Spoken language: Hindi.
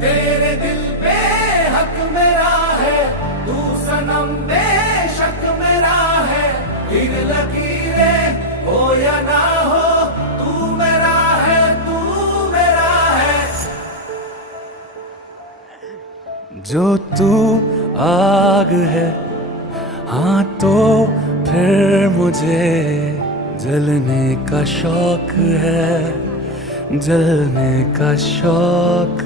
तेरे दिल पे हक मेरा है, तू सनम बेशक मेरा है। फिर लकीरें हो या ना हो, तू मेरा है, तू मेरा है। जो तू आग है, हाँ तो फिर मुझे जलने का शौक है, जलने का शौक।